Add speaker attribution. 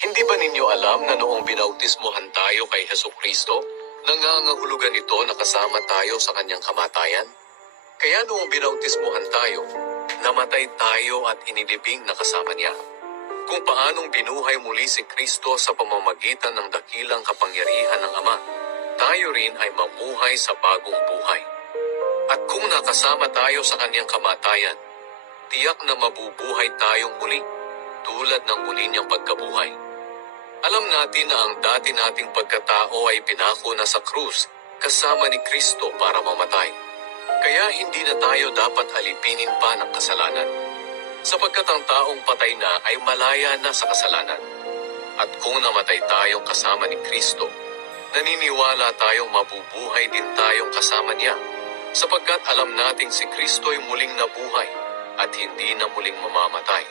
Speaker 1: Hindi ba ninyo alam na noong binautismohan tayo kay Heso Kristo, nangangahulugan ito na kasama tayo sa kanyang kamatayan? Kaya noong binautismohan tayo, namatay tayo at inilibing na kasama niya. Kung paanong binuhay muli si Kristo sa pamamagitan ng dakilang kapangyarihan ng Ama, tayo rin ay mamuhay sa bagong buhay. At kung nakasama tayo sa kanyang kamatayan, tiyak na mabubuhay tayong muli, tulad ng muli niyang pagkabuhay. Alam natin na ang dati nating pagkatao ay pinako na sa krus kasama ni Kristo para mamatay. Kaya hindi na tayo dapat alipinin pa ng kasalanan. Sapagkat ang taong patay na ay malaya na sa kasalanan. At kung namatay tayong kasama ni Kristo, naniniwala tayong mabubuhay din tayong kasama niya. Sapagkat alam nating si Kristo'y muling nabuhay at hindi na muling mamamatay.